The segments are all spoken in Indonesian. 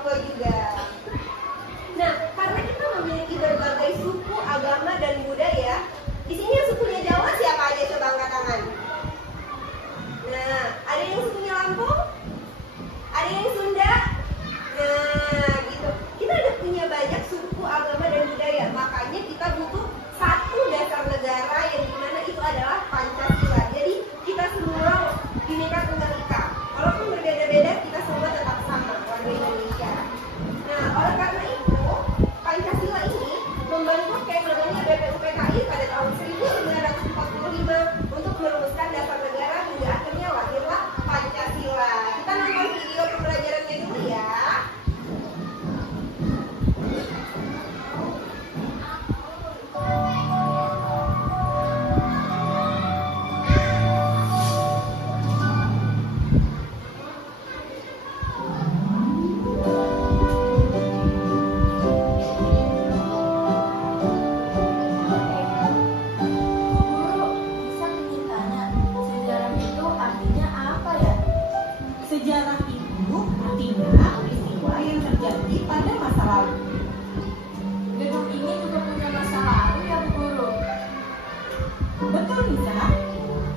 Papua juga. Nah, karena kita memiliki berbagai suku, agama, dan budaya, di sini yang sukunya Jawa siapa aja coba angkat tangan? Nah, ada yang sukunya Lampung? Ada yang Sunda? Nah, gitu. Kita ada punya banyak suku, agama, dan budaya. Makanya kita butuh satu dasar negara yang dimana itu adalah Pancasila. Jadi kita semua Bhinneka Tunggal Ika. Walaupun berbeda-beda, kita semua tetap sama warga Indonesia. Nah, oleh karena itu Pancasila ini membentuk yang namanya BPUPKI pada tahun 1945 untuk merumuskan dasar negara hingga akhirnya lahirlah Pancasila. Kita nonton video pembelajarannya dulu ya. Sejarah itu artinya peristiwa yang terjadi pada masa lalu. Gedung ini juga punya masa lalu ya Bu Guru? Betul Nisa,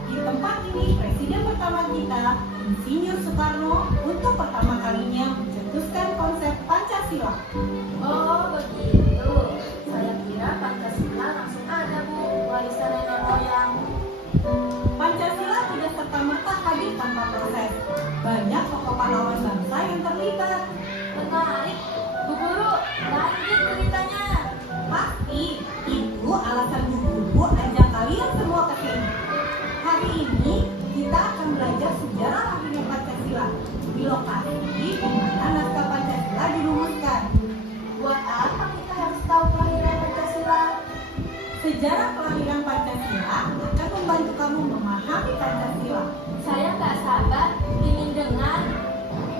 di tempat ini Presiden pertama kita, Insinyur Soekarno, untuk pertama kalinya mencetuskan konsep Pancasila. Oh begitu. Saya kira Pancasila langsung ada Bu, warisan nenek moyang. Pancasila tidak serta-merta hadir tanpa proses. Banyak tokoh pahlawan bangsa yang terlibat. Menarik. Bu Guru, lanjut ceritanya. Pasti, itu alasan Bu Guru ajak kalian semua ke sini. Hari ini kita akan belajar sejarah lahirnya Pancasila di lokasi di mana naskah Pancasila dirumuskan. Buat apa kita harus tahu kelahiran Pancasila? Sejarah kelahiran Pancasila akan membantu kamu memahami Pancasila. Saya nggak sabar ingin dengar.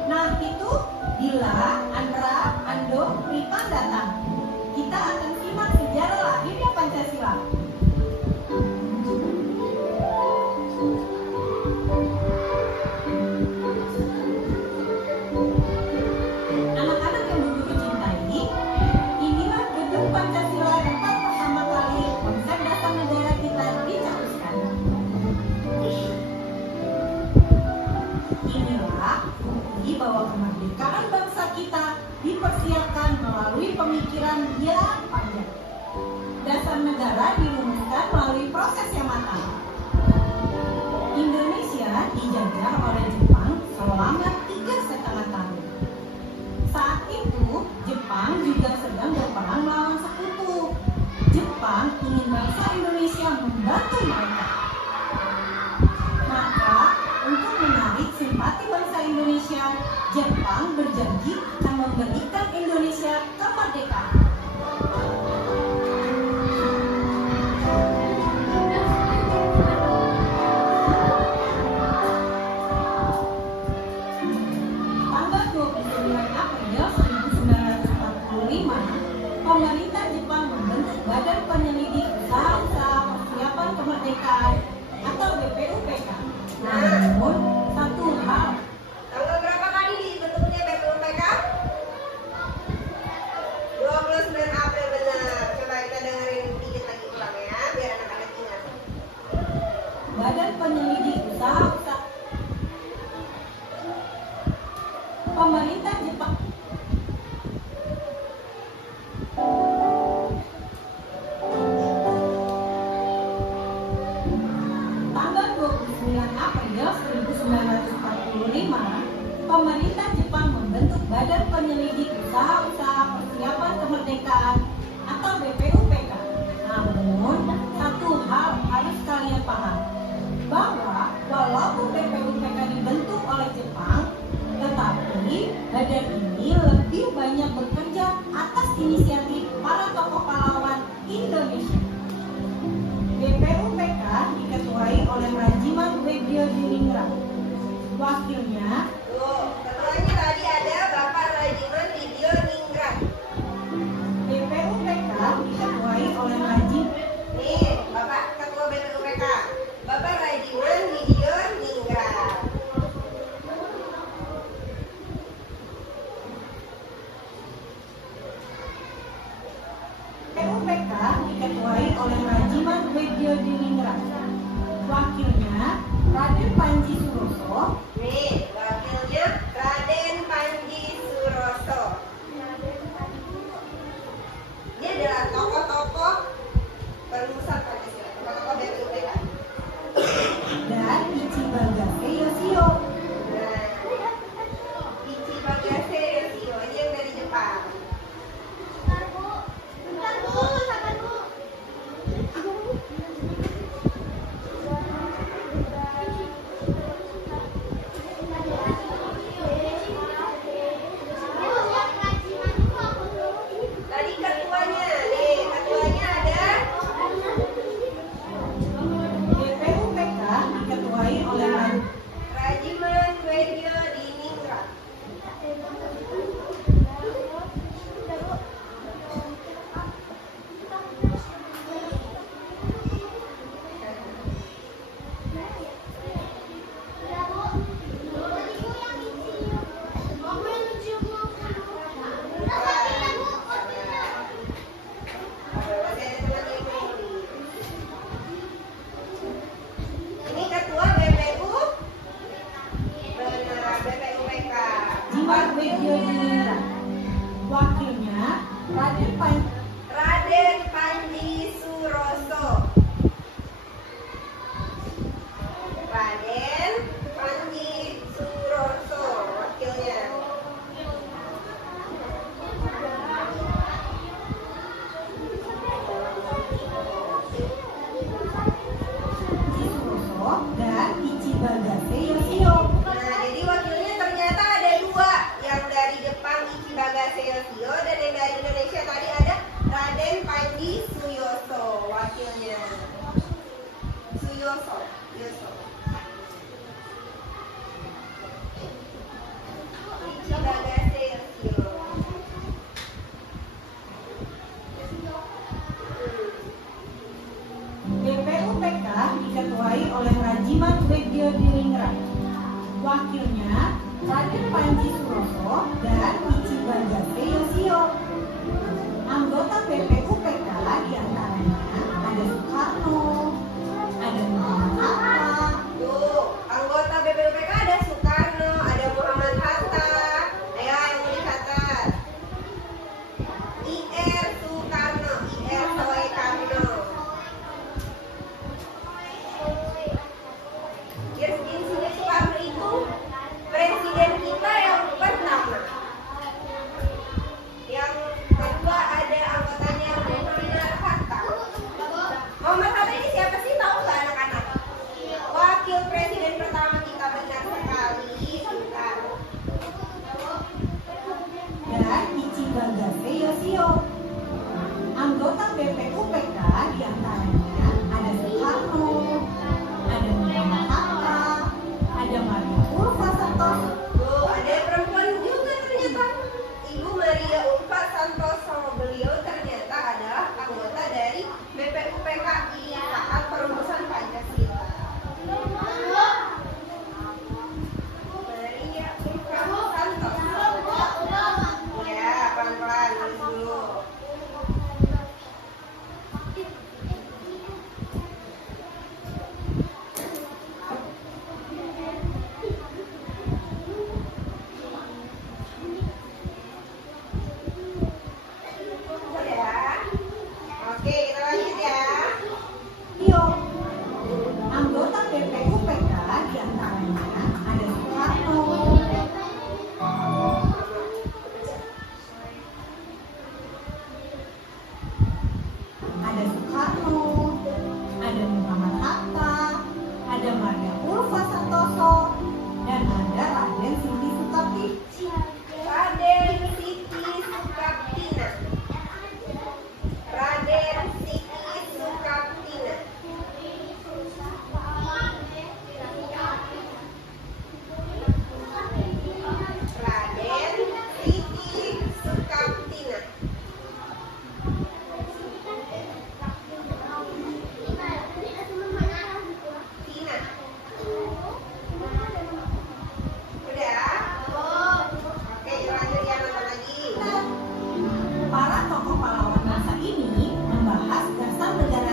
Nah itu, Dila, Andra, Ando, Rifan datang. Kita akan simak sejarah lahirnya Pancasila. Anak-anak yang Guru cintai, inilah gedung Pancasila tempat pertama kali konsep dasar negara kita dicetuskan. Inilah bukti bahwa kemerdekaan bangsa kita dipersiapkan melalui pemikiran yang panjang. Dasar negara dirumuskan melalui proses yang matang. Indonesia dijajah oleh Jepang selama 3,5 tahun. Saat itu, Jepang juga sedang berperang melawan sekutu. Jepang ingin bangsa Indonesia membantu mereka. Maka, untuk menarik simpati bangsa Indonesia, Jepang berjanji akan memberikan Indonesia kemerdekaan. Tanggal 29 April 1945, pemerintah Jepang membentuk Badan Penyelidik Usaha-Usaha Persiapan Kemerdekaan atau BPUPK. Namun, satu hal, Tanggal berapa kali dibentuknya BPUPK? 29 April benar. Coba kita dengerin dikit lagi ulang ya, biar anak-anak ingat. Badan Penyelidik Usaha-Usaha Pemerintah Jepang tanggal 29 April 1945, pemerintah Jepang membentuk Badan Penyelidik Usaha-Usaha Persiapan Kemerdekaan atau BPUPK. Namun, satu hal harus kalian paham, bahwa walaupun BPUPK dibentuk oleh Jepang, tetapi badan ini lebih banyak bekerja atas inisiatif para tokoh pahlawan Indonesia. BPUPK diketuai oleh Rajiman Widyodiningrat. Wakilnya Tuh, ketuanya tadi ada Bapak Rajiman Widyodiningrat. BPUPK diketuai oleh Rajiman. Nih, Bapak Ketua BPUPK, Bapak Rajiman Widyodiningrat. oleh Rajiman Weddiodiningrat. Wakilnya Raden Panji Suroso. Nih, wakilnya Raden Panji Suroso. Dia adalah tokoh-tokoh perusahaan Pancasila, tokoh-tokoh BPUPK. Dan Ichi Bagase Yoshio. Nah, Ichi Bagase Yoshio ini yang dari Jepang. Tadi ketuanya, nih ketuanya ada BPUPK diketuai oleh Rajiman Weddiodiningrat. Ini ketua BPU, benar BPUPK. Rajiman Weddiodiningrat. Wakilnya Raden Panji Suroso. Raden Panji Suroso wakilnya. Suroso dan Ichi Bagase Yoshio. Nah, jadi wakilnya ternyata ada dua, yang dari Jepang Ichi Bagase Yoshio dan yang dari Indonesia tadi ada Raden Panji Suyoso wakilnya. Suyoso. Ichi Bagase Yoshio. BPUPK diketuai oleh Rajiman Weddiodiningrat. Wakilnya Raden Panji Suroso dan Ichi Bagase Yoshio. Anggota BPUPK diantaranya ada Soekarno, ada Muhammad Hatta, Tuh, anggota BPUPK ada Soekarno, ada Muhammad Hatta. Ayo yang mau dicatat. IR Soekarno, IR Soekarno. Insinyur Soekarno itu presiden kita yang pertama. Yang kedua ada anggotanya Muhammad Hatta. Muhammad Hatta ini siapa sih, tahu nggak anak-anak? Wakil presiden pertama kita, benar sekali, Soekarno. dan Ichi Bagase Yoshio. Anggota BPUPK diantaranya ada Soekarno, ada Muhammad Hatta, ada Maria Ulfa Santoso, Tuh, ada perempuan juga ternyata. Ibu Maria Ulfa Santoso. Beliau ternyata adalah anggota dari BPUPKI saat perumusan Pancasila. Maria Ulfa Santoso. Ya, pelan-pelan tulis dulu. Udah. Oke, kita lanjut ya. Tio. Anggota BPUPK diantaranya ada Soekarno, ada Soekarno, ada Muhammad Hatta, ada Maria Ulfa Santoso, dan ada Raden Siti Sukapti. Raden Siti Sukaptina. Raden Siti Sukaptina. Raden Siti Sukaptina. Tina. Udah? Oke, lanjut ya, nonton lagi. Para tokoh pahlawan masa ini membahas dasar negara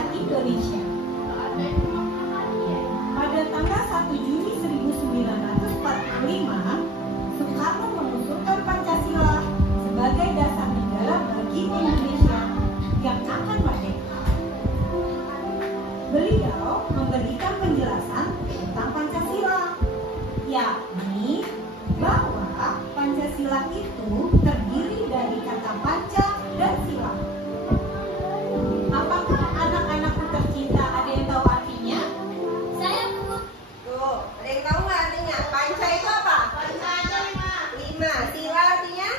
Soekarno mengusulkan Pancasila sebagai dasar negara bagi Indonesia yang akan merdeka. Beliau memberikan penjelasan tentang Pancasila, yakni bahwa Pancasila itu terdiri dari kata panca dan sila. Apakah anak-anakku tercinta ada yang tahu artinya? Saya Bu. Tuh, ada yang tahu nggak artinya? Panca itu apa? Panca lima. Sila artinya?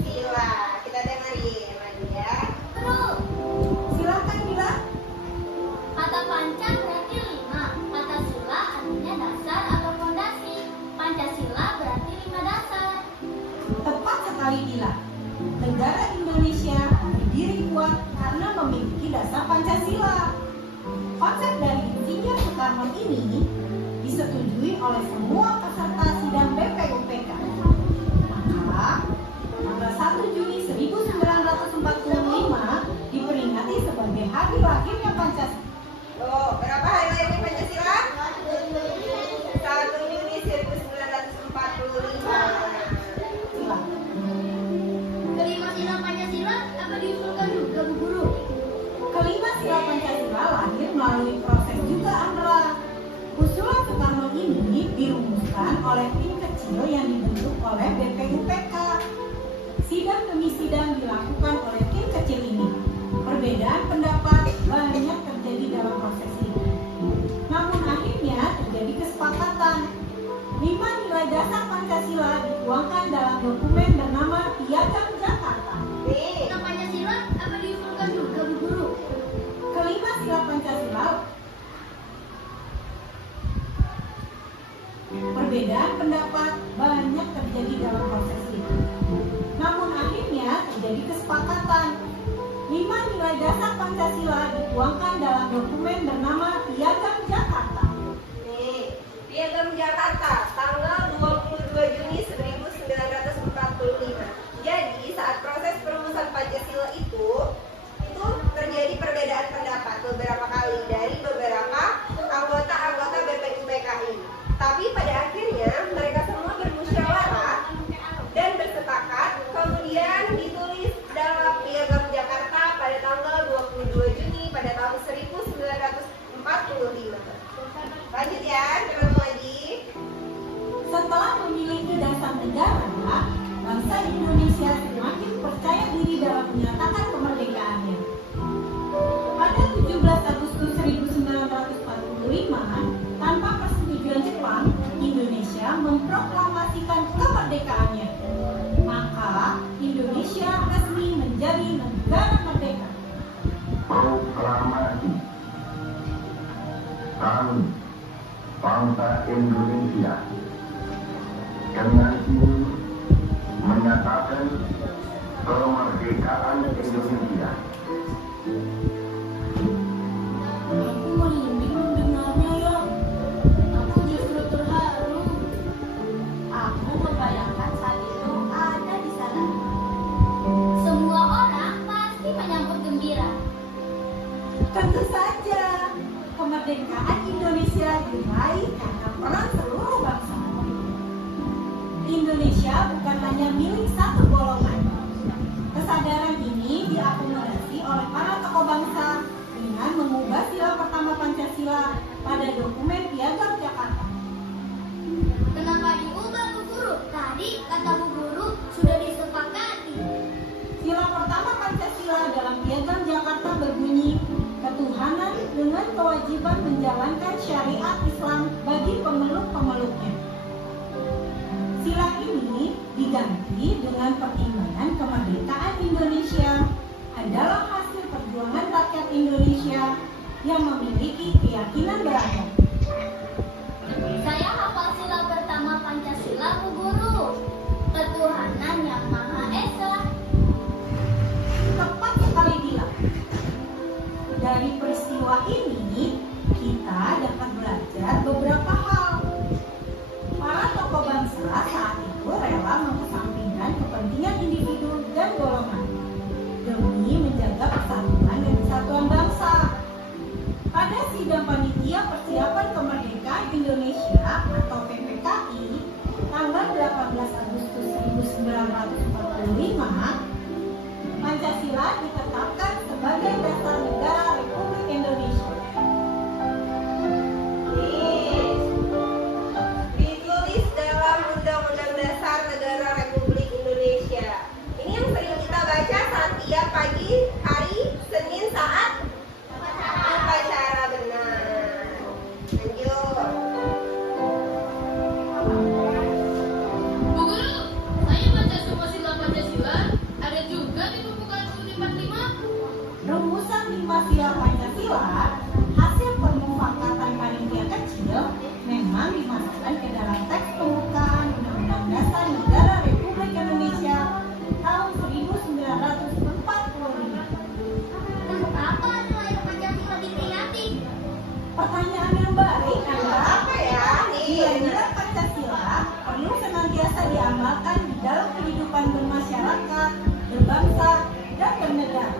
Sila. Kita dengerin lagi ya. Guru, Silakan Bila. kata panca berarti 5. Kata sila artinya dasar atau fondasi. Pancasila berarti 5 dasar. Tepat sekali Bila. Negara Indonesia berdiri kuat karena memiliki dasar Pancasila. Konsep dari Insinyur Soekarno ini disetujui oleh semua peserta sidang BPUPK. Maka, tanggal 1 Juni 1945 diperingati sebagai hari lahirnya Pancasila. Tuh, berapa hari lahirnya Pancasila? 1 Juni 1945. Kelima sila Pancasila apa diusulkan juga Bu Guru? Kelima sila Pancasila lahir melalui proses juga Andra. Usulan Soekarno ini dirumuskan oleh tim kecil yang dibentuk oleh BPUPK. Sidang demi sidang dilakukan oleh tim kecil ini. Perbedaan pendapat banyak terjadi dalam proses ini. Namun akhirnya terjadi kesepakatan. 5 nilai dasar Pancasila dituangkan dalam dokumen bernama Piagam Jakarta. Nih, Sila Pancasila apa diusulkan juga Bu Guru? Kelima sila Pancasila. Perbedaan pendapat banyak terjadi dalam proses ini. Namun akhirnya terjadi kesepakatan. 5 nilai dasar Pancasila dituangkan dalam dokumen bernama Piagam Jakarta. nih, Piagam Jakarta tanggal 22 Juni 1945. Jadi saat proses perumusan Pancasila itu terjadi perbedaan pendapat beberapa kali dari beberapa anggota BPUPKI. Tapi pada akhirnya mereka semua bermusyawarah dan bersepakat, kemudian ditulis dalam Piagam Jakarta pada tanggal 22 Juni pada tahun 1945. Lanjut ya, ketemu lagi. Setelah memiliki dasar negara, bangsa Indonesia semakin percaya diri dalam menyatakan kemerdekaannya. Pada 17 Agustus 1945, tanpa persetujuan Jepang, Indonesia memproklamasikan kemerdekaannya. Maka, Indonesia resmi menjadi negara merdeka. Proklamasi kami bangsa Indonesia dengan ini menyatakan kemerdekaan Indonesia. Aku merinding mendengarnya ya. Aku justru terharu. Aku membayangkan saat itu ada di sana. Semua orang pasti menyambut gembira. Tentu saja, kemerdekaan Indonesia diraih karena peran seluruh bangsa. Indonesia bukan hanya milik satu golongan. Kesadaran ini diakomodasi oleh para tokoh bangsa dengan mengubah sila pertama Pancasila pada dokumen Piagam Jakarta. Kenapa diubah Bu Guru? Tadi kata Bu Guru sudah disepakati. Sila pertama Pancasila dalam Piagam Jakarta berbunyi, ketuhanan dengan kewajiban menjalankan syariat Islam bagi pemeluk-pemeluknya. Sila ini diganti dengan pertimbangan kemerdekaan Indonesia adalah hasil perjuangan rakyat Indonesia yang memiliki keyakinan beragam. Saya hafal sila pertama Pancasila Bu Guru. Ketuhanan yang Maha Esa. Tepat sekali Bila. Dari peristiwa ini, kita dapat belajar beberapa hal. Para tokoh bangsa saat itu rela mengesampingkan kepentingan individu dan golongan demi menjaga persatuan dan kesatuan bangsa. Pada sidang panitia persiapan kemerdekaan Indonesia atau PPKI Agustus 1945, Pancasila ditetapkan sebagai dasar negara Republik Indonesia. Ditulis dalam Undang-Undang Dasar Negara Republik Indonesia. Ini yang sering kita baca saat tiap pagi hari Senin saat upacara, benar. Lanjut. Bu Guru, saya baca semua sila Pancasila, ada juga di buku kartu 45. Rumusan 5 sila Pancasila hasil permufakatan panitia kecil memang dimasukkan ke dalam teks pembukaan Undang-Undang Dasar Negara Republik Indonesia tahun 1945. Untuk apa nilai Pancasila dikreatif? Pertanyaan yang baik adalah Apa ya? nilai-nilai Pancasila perlu senantiasa diamalkan di dalam kehidupan bermasyarakat, berbangsa, dan bernegara.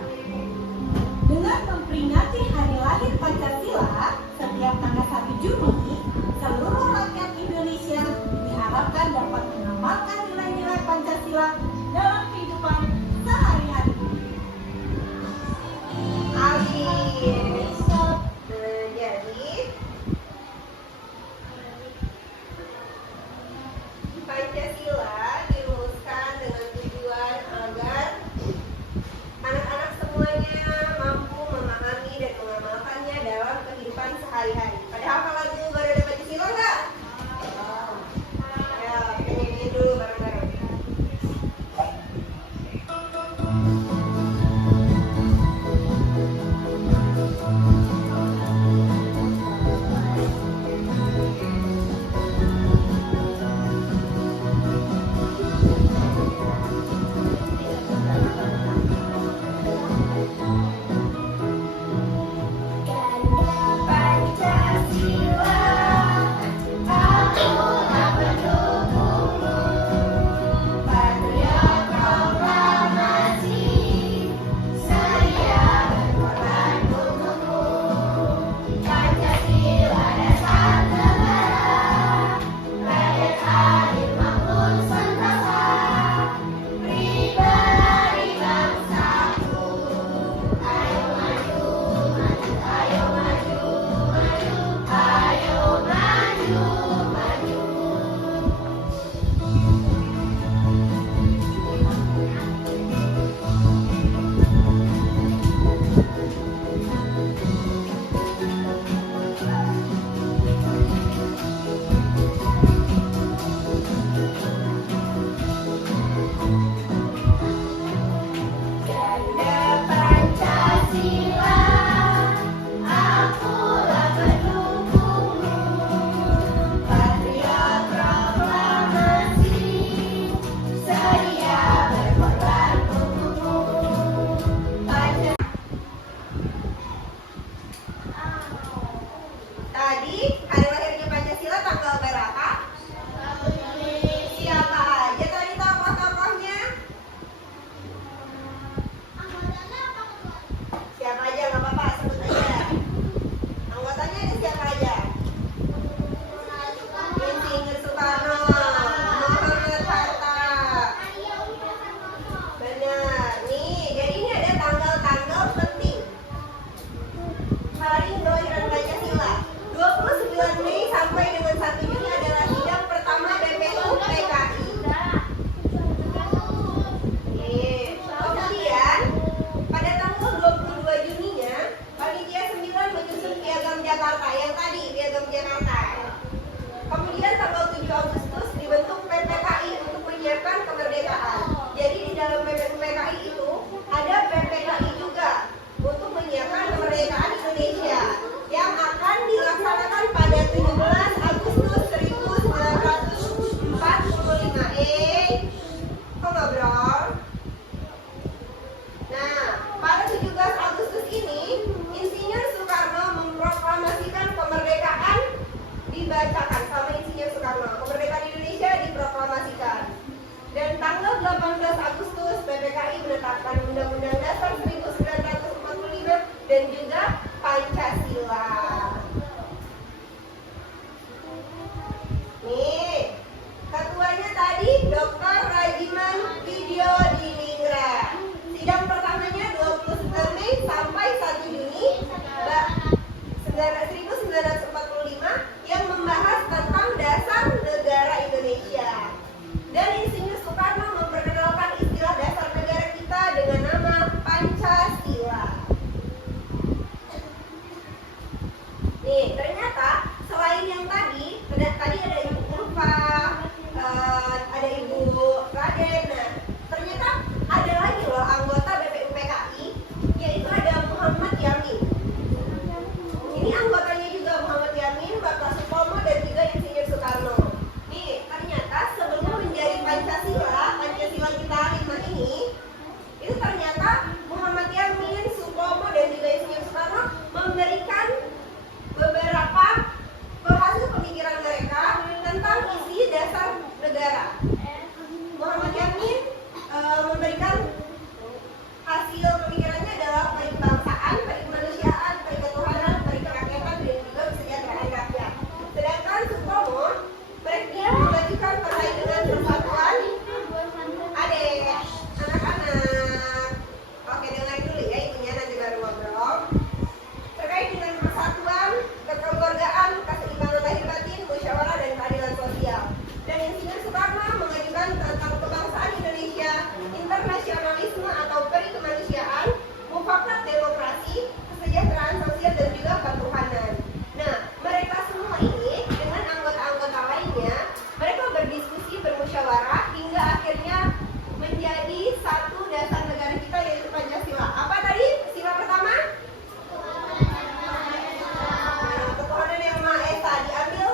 Dengan memperingati hari lahir Pancasila setiap tanggal 1 Juni, seluruh rakyat Indonesia diharapkan dapat mengamalkan nilai-nilai Pancasila dalam kehidupan sehari-hari. Habis. Nah, jadi Pancasila dirumuskan dengan tujuan agar anak-anak semuanya mampu memahami dan mengamalkannya dalam kehidupan sehari-hari. Padahal kalau dulu baru ada Pancasila nggak? Ayo, kita nyanyiin dulu bareng-bareng. Pancasila, akulah pendukungmu, patriot proklamasi, saya berkorban untukmu. Pancasila dasar negara, rakyat adil makmur sentosa, pribadi bangsaku. Ayo maju, maju, ayo maju, maju, ayo maju, maju. Ganda Pancasila, akulah pendukungmu, patriot proklamasi, sedia berkorban untukmu. Tadi hari lahirnya Pancasila tanggal berapa? Siapa aja tadi tokoh-tokohnya? Siapa aja, nggak apa-apa, sebut aja. Anggotanya ada siapa aja? Insinyur Soekarno, Muhammad Hatta. Benar. Nih, jadi ini ada tanggal-tanggal penting. Hari kelahiran Pancasila. 29 Mei sampai dengan 1 Juni adalah sidang pertama BPU PKI. Kemudian pada tanggal 22 Juninya, Panitia 9 menyusun Piagam Jakarta yang tadi, Piagam Jakarta. Kemudian tanggal 7 Agustus dibentuk PPKI untuk menyiapkan kemerdekaan. Jadi di dalam PPKI itu ada PPKI juga untuk menyiapkan kemerdekaan Indonesia yang akan dilaksanakan pada 17 Agustus 1945. Kok ngobrol? Nah, pada 17 Agustus ini, Insinyur Soekarno memproklamasikan kemerdekaan, dibacakan sama Insinyur Soekarno. Kemerdekaan Indonesia diproklamasikan. Dan tanggal 18 Agustus, PPKI menetapkan Undang-Undang Dasar 1945 dan juga Pancasila. Nih, ketuanya tadi sampai 1 Juni 1945 yang membahas tentang dasar negara Indonesia. Dan Insinyur Soekarno memperkenalkan istilah dasar negara kita dengan nama Pancasila. Nih, ternyata selain yang tadi ada Ibu Ulfa, ada Ibu Raden. Nah, ternyata ada lagi loh anggota BPUPKI, yaitu ada Muhammad Yamin. Ini anggotanya juga Muhammad Yamin, Bapak Supomo, dan juga Insinyur Soekarno. Nih, ternyata sebelum menjadi Pancasila kita 5 ini, itu ternyata Muhammad Yamin, Supomo, dan juga Insinyur Soekarno memberikan beberapa hasil pemikiran mereka tentang isi dasar negara. Muhammad Yamin memberikan hasil pemikirannya adalah perikebangsaan, perikemanusiaan, periketuhanan, perikerakyatan, dan juga kesejahteraan rakyat. Sedangkan Supomo dia mengajukan terkait dengan persatuan. Adik, anak-anak, oke dengar dulu ya ibunya, nanti baru ngobrol. Terkait dengan persatuan, kekeluargaan, keseimbangan lahir batin, musyawarah, dan keadilan sosial. Dan Insinyur Soekarno mengajukan tentang kebangsaan Indonesia, internasionalisme atau perikemanusiaan, mufakat demokrasi, kesejahteraan sosial, dan juga ketuhanan. Nah, mereka semua ini dengan anggota-anggota lainnya, mereka berdiskusi, bermusyawarah, hingga akhirnya menjadi satu dasar negara kita, yaitu Pancasila. Apa tadi sila pertama? Ketuhanan yang Maha Esa diambil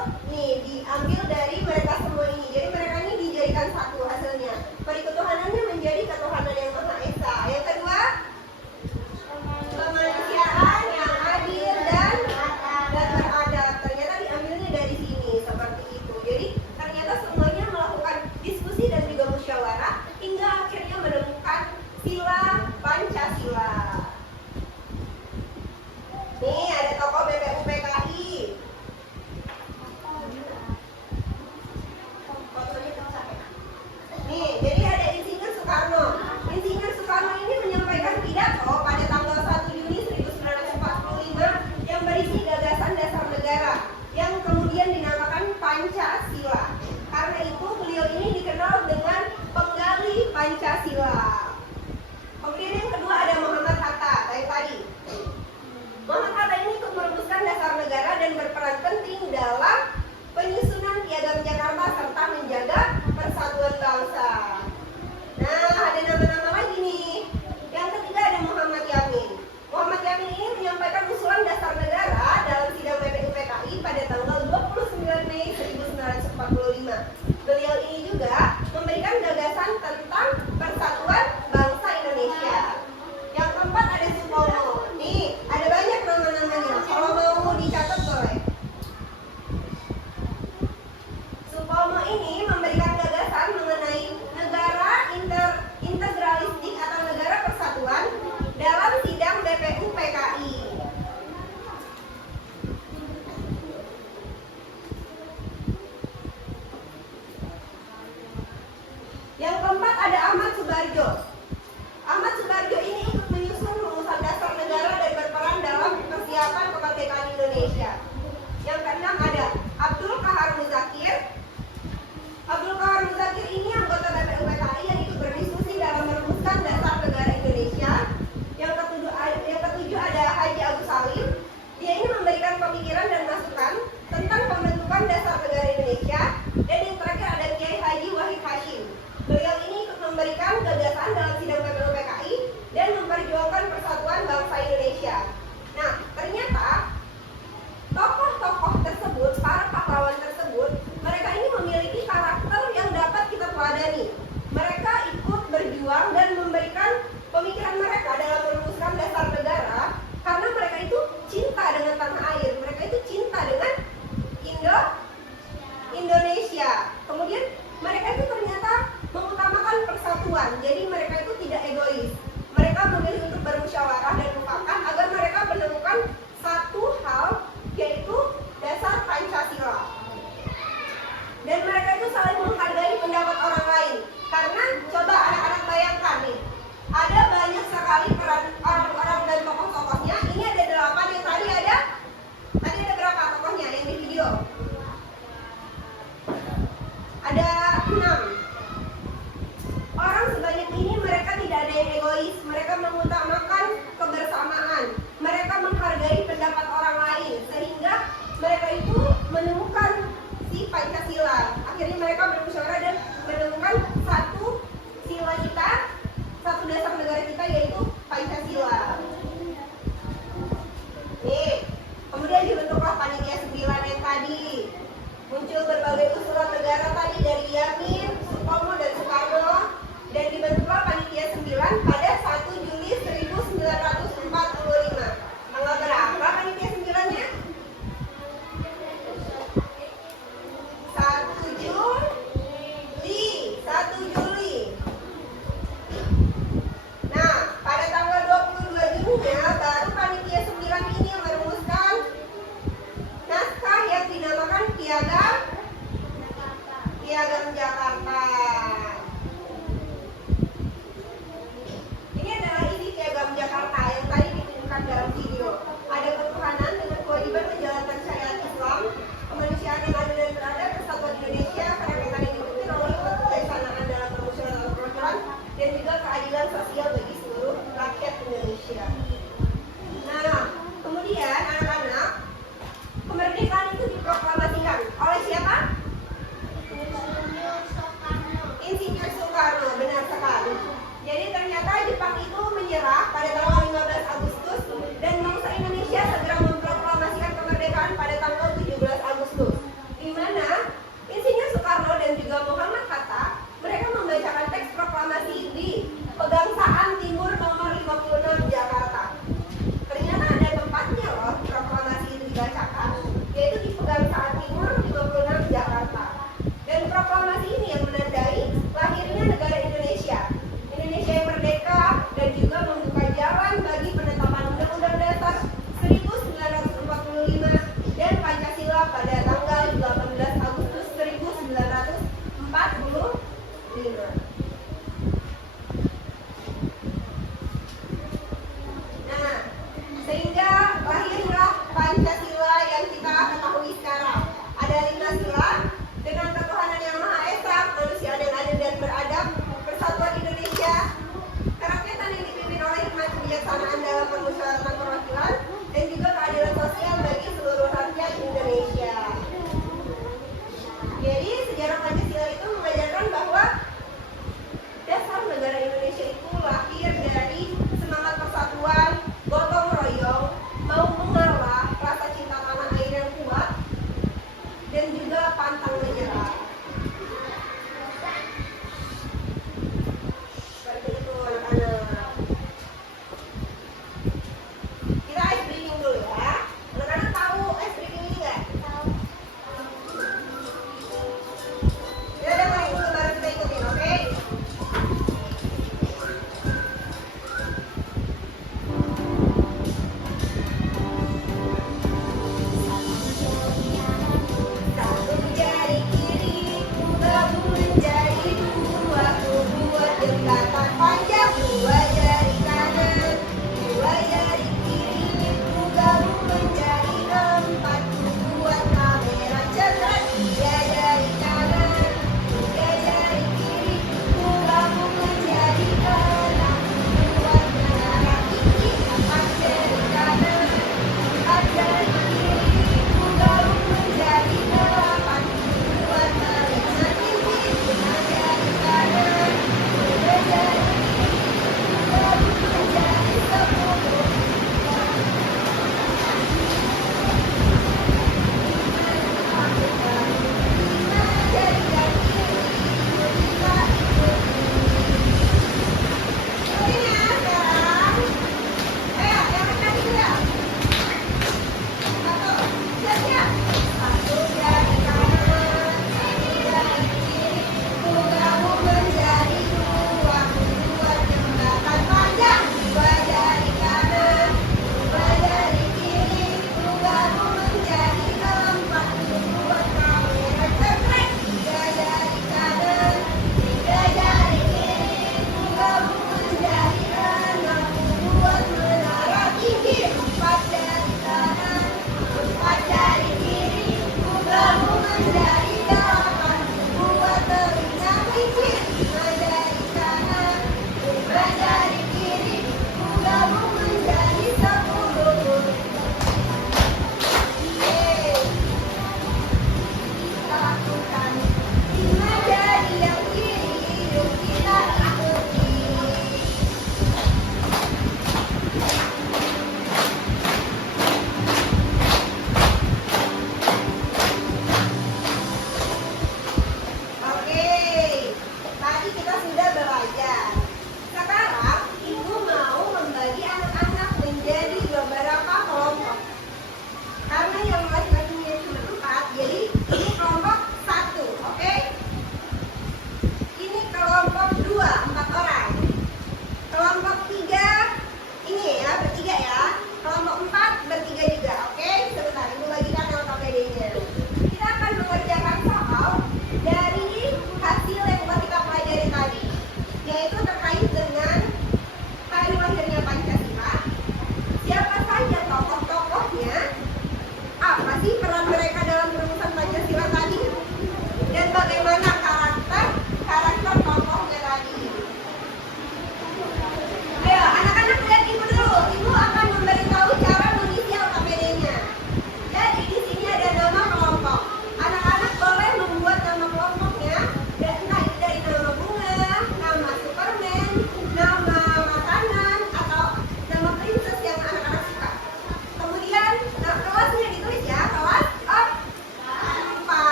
dari mereka semua ini. Jadi mereka ini dijadikan satu hasilnya. Periketuhanannya menjadi ketuhanan yang Maha Esa. Yang kedua, kemanusiaan yang adil dan beradab. Ternyata diambilnya dari sini seperti itu. Jadi ternyata semuanya melakukan diskusi dan juga musyawarah hingga akhirnya menemukan sila Pancasila. Nih ada tokoh BPUPKI. Nih, jadi ada Insinyur Soekarno. Insinyur Soekarno ini menyampaikan pidato pada tanggal 1 Juni 1945 yang berisi gagasan dasar negara yang kemudian dinamakan Pancasila. Karena itu beliau ini dikenal dengan penggali Pancasila. Kemudian yang kedua ada Muhammad Hatta, kayak tadi. Muhammad Hatta ini ikut merumuskan dasar negara dan berperan penting dalam penyusunan Piagam Jakarta serta menjaga persatuan bangsa. Nah, ada nama-nama lagi nih. Yang ketiga ada Muhammad Yamin. Muhammad Yamin ini menyampaikan usulan dasar negara dalam sidang BPUPKI pada tanggal 29 Mei 1945. Beliau ini juga memberikan gagasan tentang persatuan bangsa Indonesia. Yang keempat ada Supomo. Nih, ada banyak nama-namanya. Kalau mau dicatat boleh. Supomo ini memberikan gagasan mengenai negara integralistik atau negara persatuan dalam sidang BPUPKI. Yang keempat ada Ahmad Subarjo. Ahmad Subarjo ini ikut menyusun rumusan dasar negara dan berperan dalam persiapan kemerdekaan Indonesia. Yang keenam ada Abdul Qahar Muzakir. Abdul Qahar Muzakir ini anggota BPUPKI yang ikut berdiskusi dalam merumuskan dasar negara Indonesia. Yang ketujuh ada Haji Agus Salim. Dia ini memberikan pemikiran dan masukan tentang pembentukan dasar negara Indonesia. Dan yang terakhir ada Kiai Haji Wahid Hashim. Beliau ini ikut memberikan gagasan dalam sidang BPUPKI dan memperjuangkan persatuan bangsa Indonesia. Nah, ternyata tokoh-tokoh tersebut, para pahlawan tersebut, mereka ini memiliki karakter yang dapat kita teladani. Mereka ikut berjuang dan memberikan pemikiran mereka dalam merumuskan dasar negara karena mereka itu cinta dengan tanah air, mereka itu cinta dengan Indonesia. Kemudian mereka itu ternyata mengutamakan persatuan, jadi mereka itu tidak egois. Mereka memilih untuk bermusyawarah dan mufakat agar mereka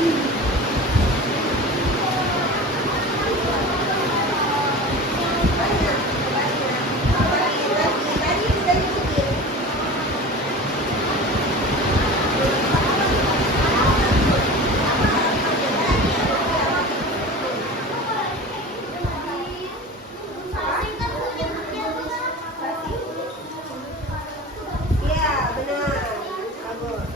Banyak, banyak. Tadi udah nyebutin. Iya, benar. Bagus.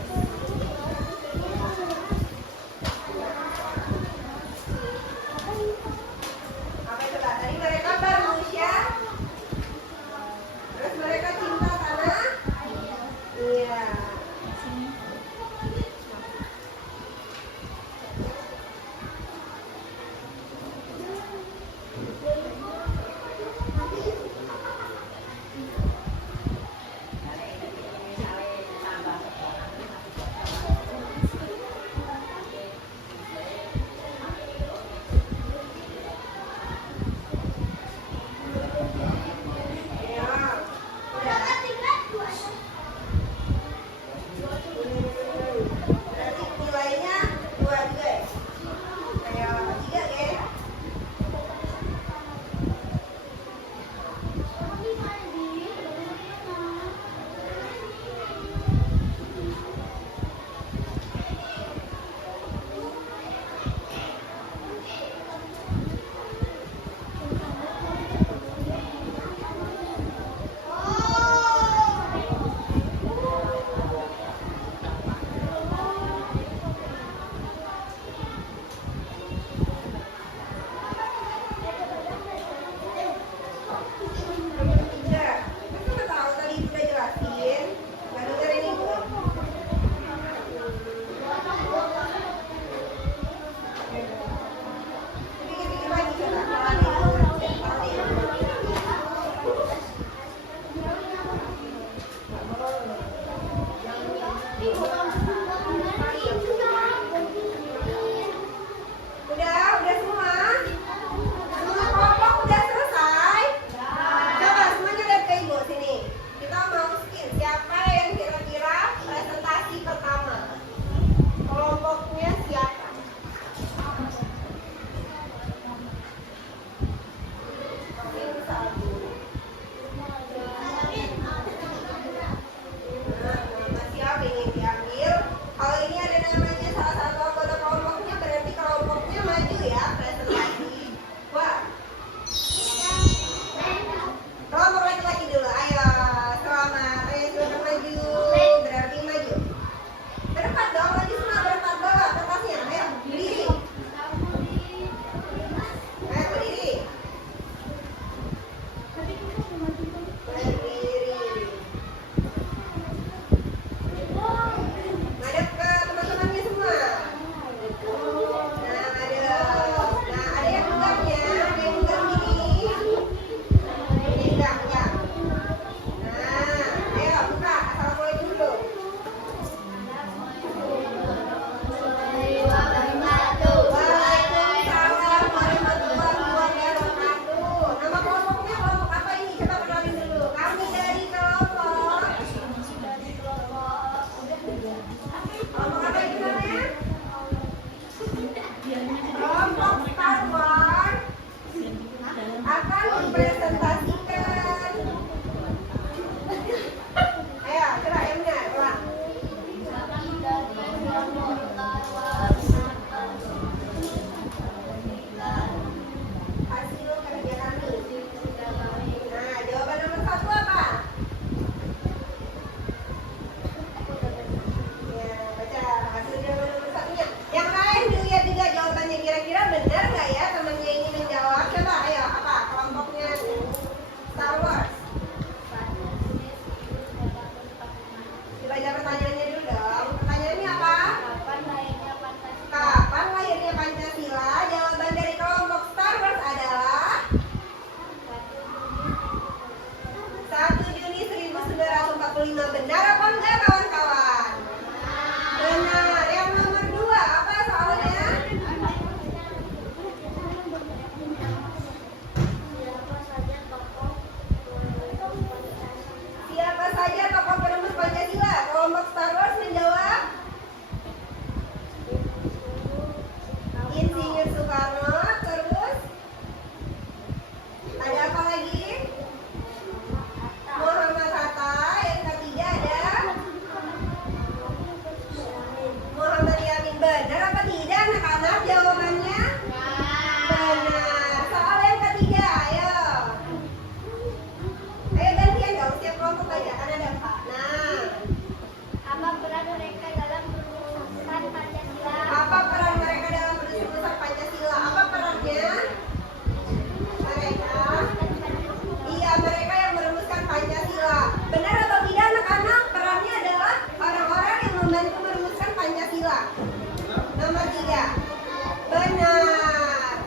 Nomor 3. Benar.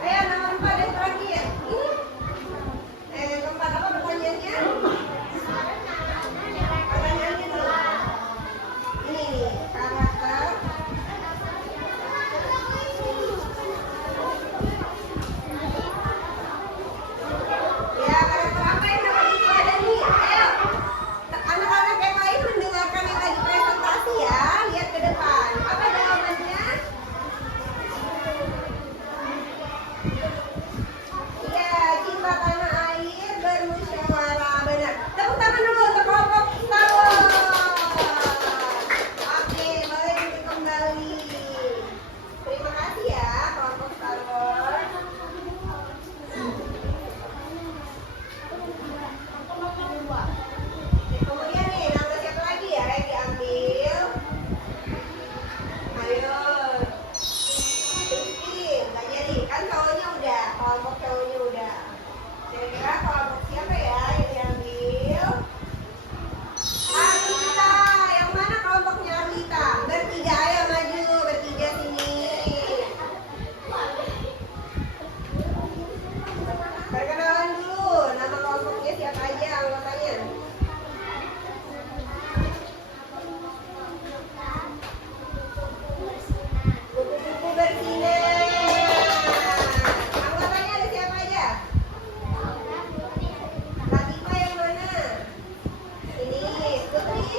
Ayo nomor 4 yang terakhir. Ini. Yang keempat apa pertanyaannya? Pertanyaannya dulu. Ini nih, karakter. Ya, karakter apa yang nomor 2 ada nih? Ayo. Anak-anak yang lain mendengarkan yang lagi presentasi ya. Lihat ke depan. Apa jawabannya? Iya, cinta tanah air bermusyawarah. Benar. Tepuk tangan dulu untuk kelompok Star Wars. Oke, boleh duduk kembali. Terima kasih ya kelompok Star Wars. Kemudian nih, nama siapa lagi ya yang diambil? Ayo. Rizky, nggak jadi. Kan cowoknya udah, kelompok cowoknya udah. Kira-kira kelompok siapa ya yang diambil? Arlita. Yang mana kelompoknya Arlita? Bertiga, ayo maju. Bertiga sini. Perkenalan dulu. Nama kelompoknya siapa aja anggotanya? Kupu-kupu bersinar. Anggotanya ada siapa aja? Latifah yang mana? Ini Putri.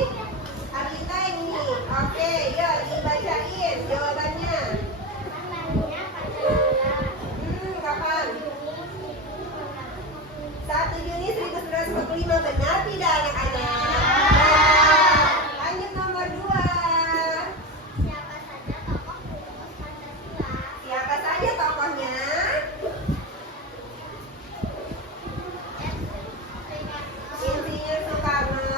Arlita yang ini. Oke, yuk dibacain jawabannya. Kapan? 1 Juni 1945. Benar tidak anak-anak? Lanjut nomor 2. Siapa saja tokohnya? Insinyur Soekarno.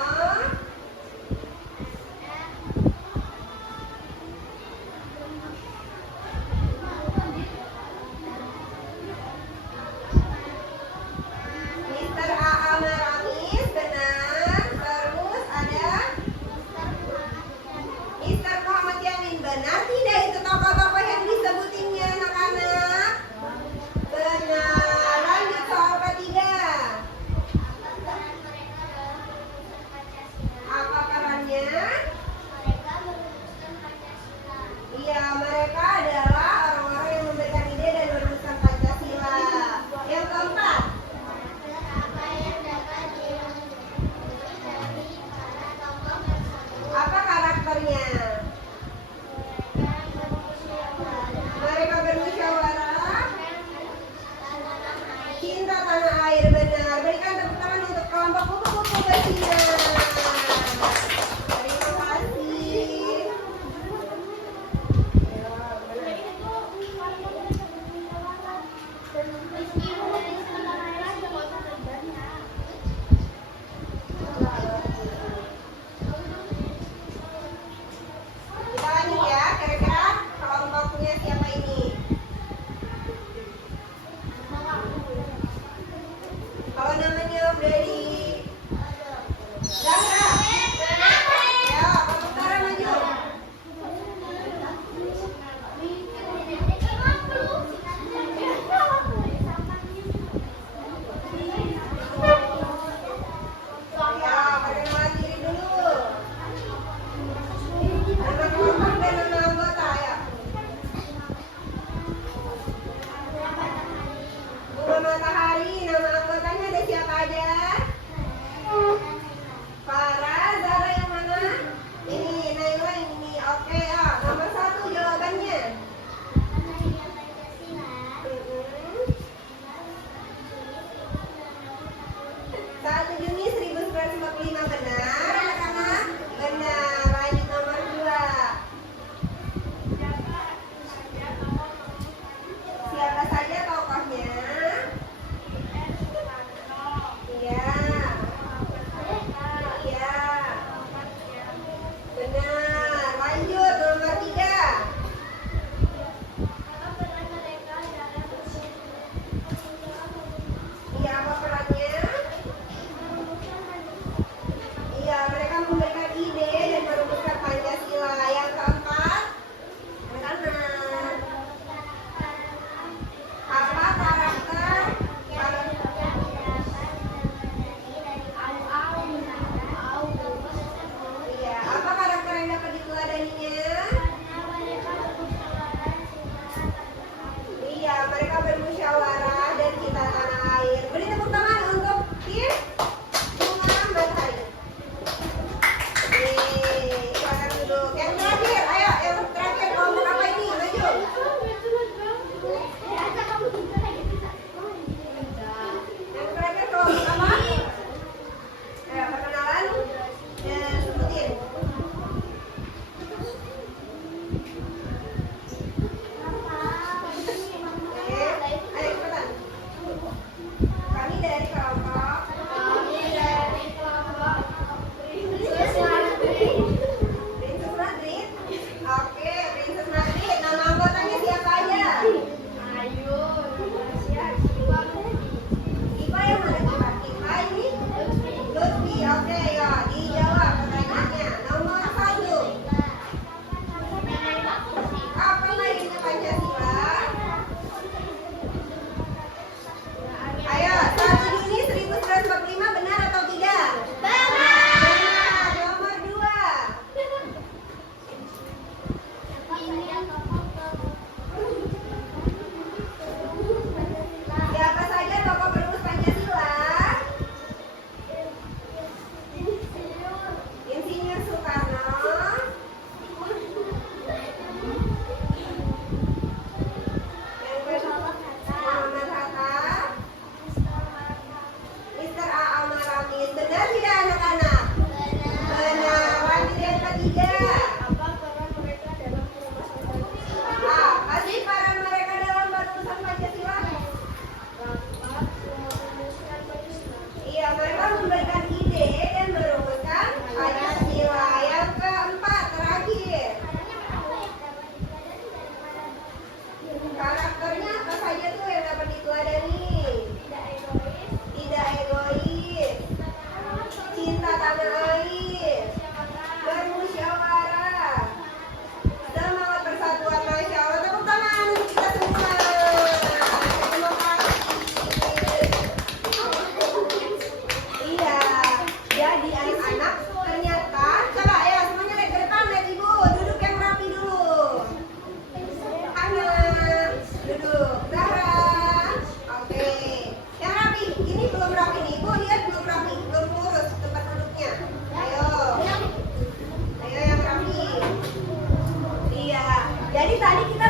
Mr. A.A. Maramis, benar. Terus ada Mr. Muhammad Yamin, benar tidak itu tokoh-tokoh yang disebutinnya anak-anak? Benar. Lanjut soal ketiga. Apa perannya? Iya, mereka adalah orang-orang yang memberikan ide dan merumuskan Pancasila. Yang keempat. Apa karakternya?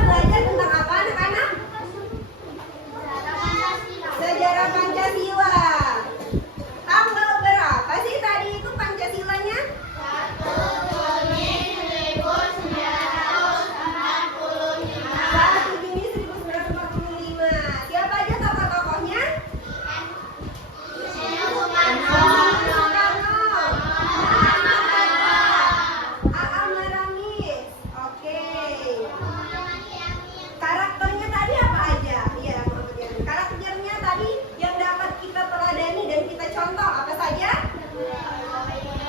belajar tentang apa anak-anak? Sejarah Pancasila. Tanggal berapa sih tadi itu Pancasilanya? 1 Juni 1945. Siapa aja tokoh-tokohnya? Soekarno, A.A. Maramis. Oke. Karakternya tadi apa aja? Iya, Muhammad Yani. Karakternya tadi yang dapat kita teladani dan kita contoh apa saja?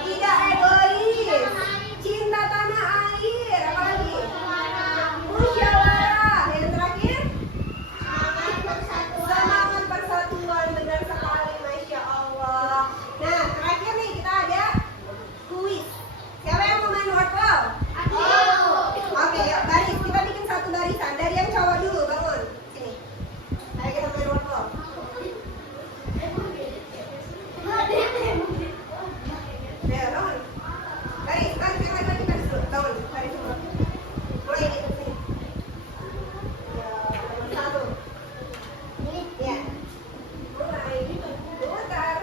Tidak egois, cinta tanah air, apa lagi? Musyawarah. Yang terakhir? Semangat persatuan, benar sekali, Masya Allah. Nah, terakhir nih kita ada kuis. Siapa yang mau main wordball? Oke, yuk baris. Kita bikin satu barisan. Dari yang cowok dulu, bangun. Sini. Ayo kita main wordball. Ayo, bangun. Baris, baris, yang lagi baris dulu. Bangun, baris dulu. Mulai nih, sini. Ya, nomor 1. Ya. Mulai. Putar.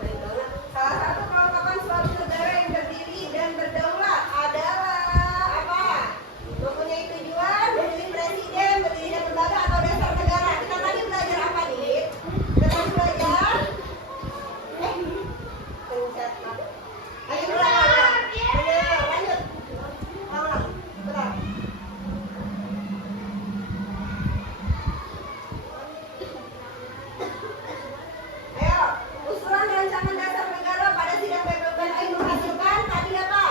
Baik banget. Salah satu kelengkapan suatu negara yang berdiri dan berdaulat adalah apa? Mempunyai tujuan, memilih presiden, berdiri dan lembaga atau dasar negara. Kita tadi belajar apa nih? Kita tadi belajar pencet. Ayo ulang. Benar, lanjut. Ulang. Bentar. Ayo, usulan rancangan dasar negara pada sidang PPPI menghasilkan tadi apa?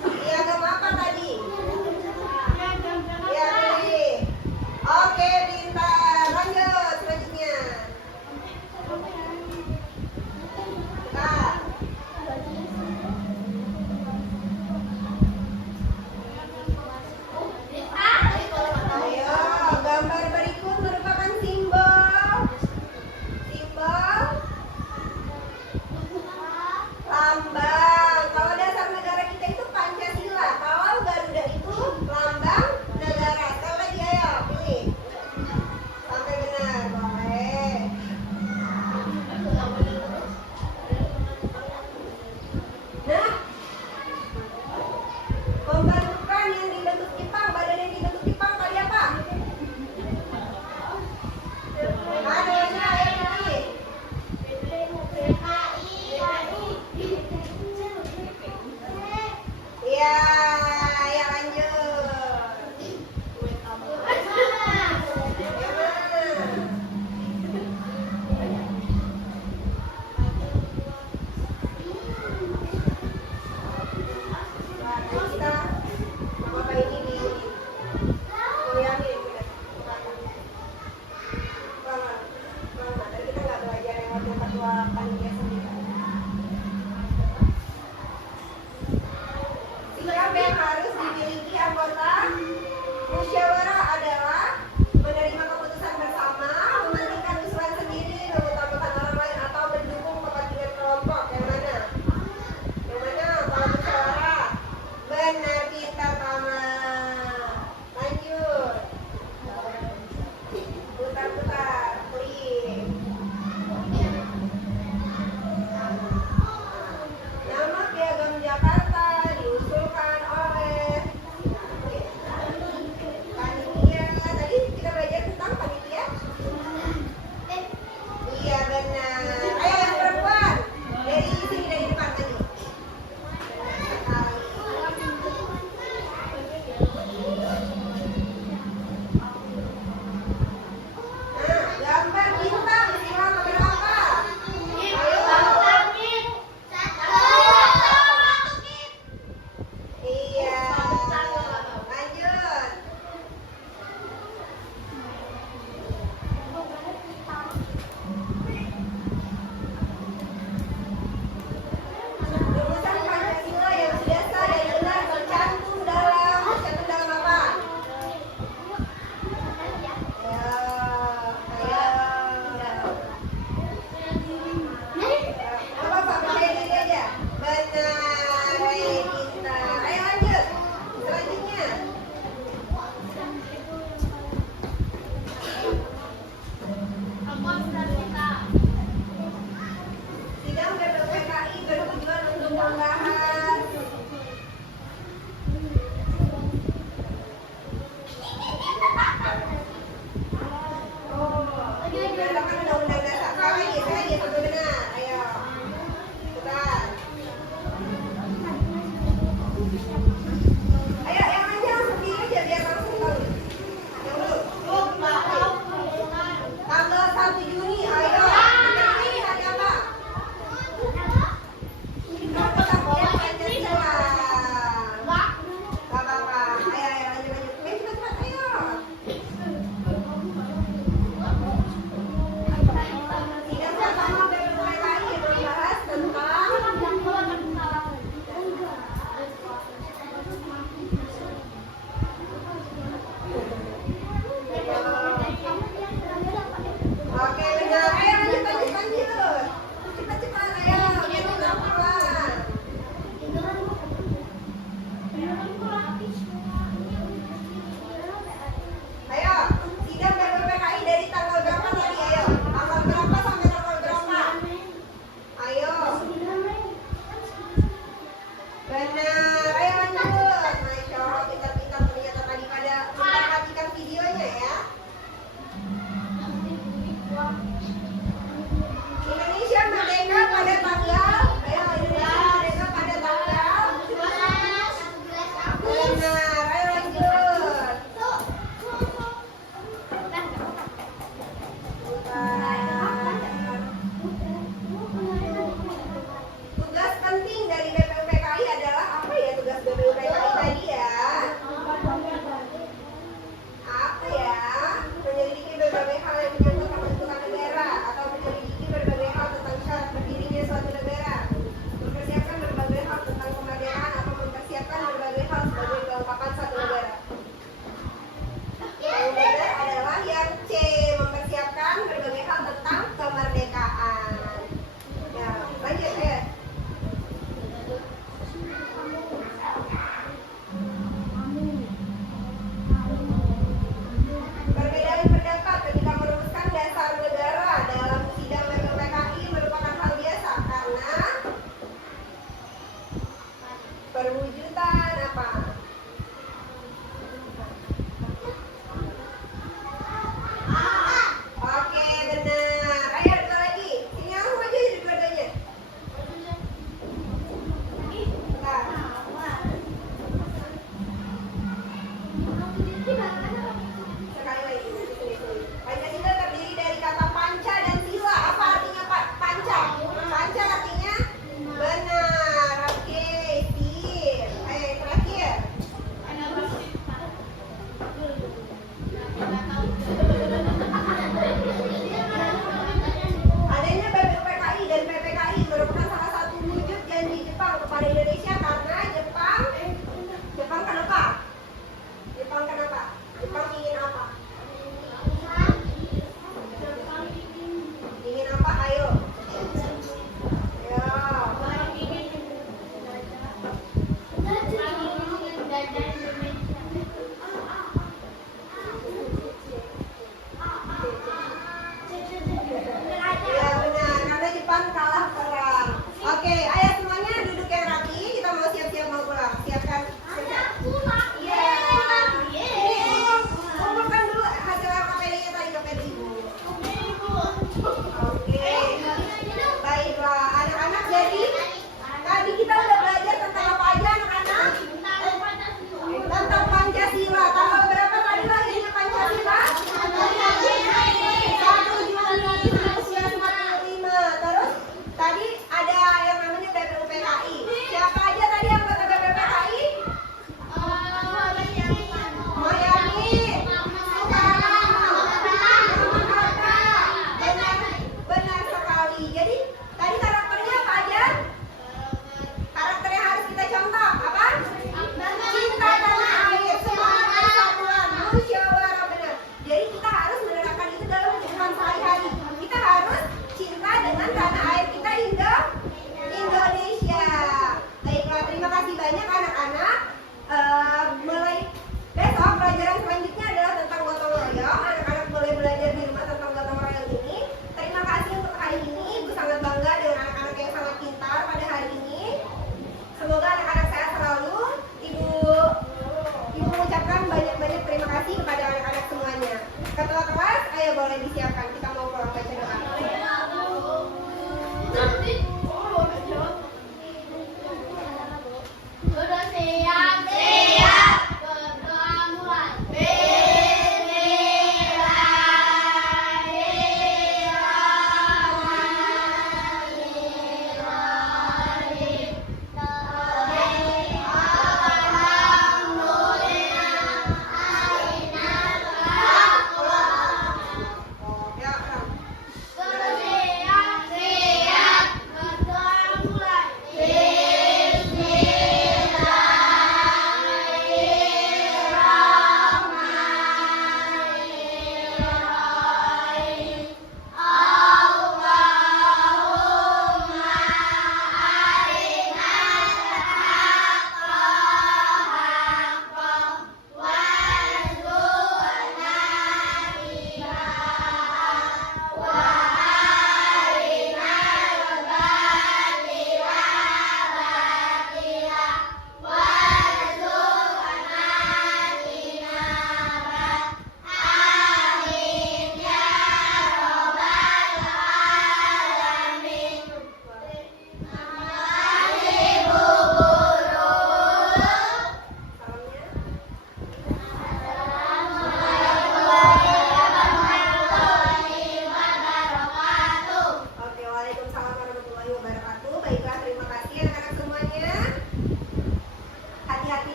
Piagam apa tadi? Ya, tadi. Oke, pintar. Lanjut selanjutnya. Bentar. Ayo, gambar berikut merupakan simbol lambang. Kalau dasar negara kita itu Pancasila. Kalau Garuda itu lambang negara. Sekali lagi ayo, pilih. Sampai benar, boleh. Nah, pembentukan yang dibentuk Jepang, badan yang dibentuk Jepang tadi apa? Ayo, ayo pilih. kebanggaan